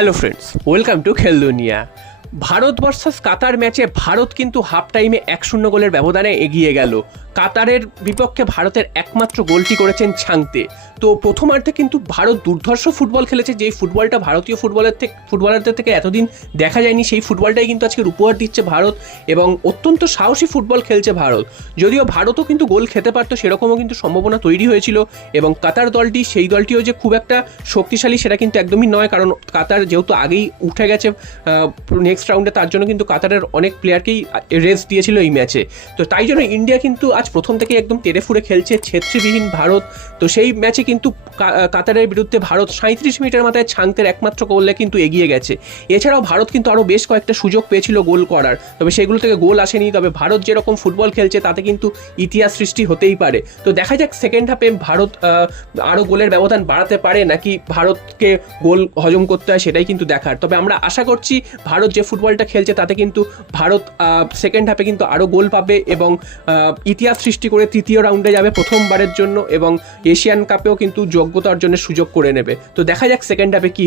Hello friends, welcome to খেল দুনিয়া। Bharat versus কাতার ম্যাচে ভারত কিন্তু হাফ টাইমে 1-0 গোলের ব্যবধানে এগিয়ে গেল। কাতারের বিপক্ষে ভারতের একমাত্র গোলটি করেছেন ছাংতে। তো প্রথমার্ধে কিন্তু ভারত দুর্ধর্ষ ফুটবল খেলেছে, যেই ফুটবলটা ভারতীয় ফুটবলারদের থেকে এতদিন দেখা যায়নি, সেই ফুটবলটাই কিন্তু আজকে উপহার দিচ্ছে ভারত এবং অত্যন্ত সাহসী ফুটবল খেলছে ভারত। যদিও ভারতও কিন্তু গোল খেতে পারতো, সেরকমও কিন্তু সম্ভাবনা তৈরি হয়েছিল এবং কাতার দলটি সেই দলটিও যে খুব একটা শক্তিশালী সেটা কিন্তু একদমই নয়, কারণ কাতার যেহেতু আগেই উঠে গেছে নেক্সট রাউন্ডে, তার জন্য কিন্তু কাতারের অনেক প্লেয়ারকেই রেস্ট দিয়েছিল এই ম্যাচে। তো তাই জন্য ইন্ডিয়া কিন্তু আজ প্রথম থেকে একদম তেড়ে ফুড়ে খেলছে, ছেত্রীবিহীন ভারত। তো সেই ম্যাচে কিন্তু কাতারের বিরুদ্ধে ভারত 37 মিনিটের মাথায় ছাংতের একমাত্র গোলে কিন্তু এগিয়ে গেছে। এছাড়াও ভারত কিন্তু আরও বেশ কয়েকটা সুযোগ পেয়েছিল গোল করার, তবে সেগুলো থেকে গোল আসেনি। তবে ভারত যেরকম ফুটবল খেলছে তাতে কিন্তু ইতিহাস সৃষ্টি হতেই পারে। তো দেখা যাক সেকেন্ড হাফে ভারত আরও গোলের ব্যবধান বাড়াতে পারে নাকি ভারতকে গোল হজম করতে হয়, সেটাই কিন্তু দেখার। তবে আমরা আশা করছি ভারত যে ফুটবলটা খেলছে তাতে কিন্তু ভারত সেকেন্ড হাফে কিন্তু আরও গোল পাবে এবং ইতিহাস সৃষ্টি করে তৃতীয় রাউন্ডে যাবে প্রথমবারের জন্য এবং এশিয়ান কাপেও কিন্তু যোগ্যতা অর্জনের সুযোগ করে নেবে। তো দেখা যাক সেকেন্ড হাফে কি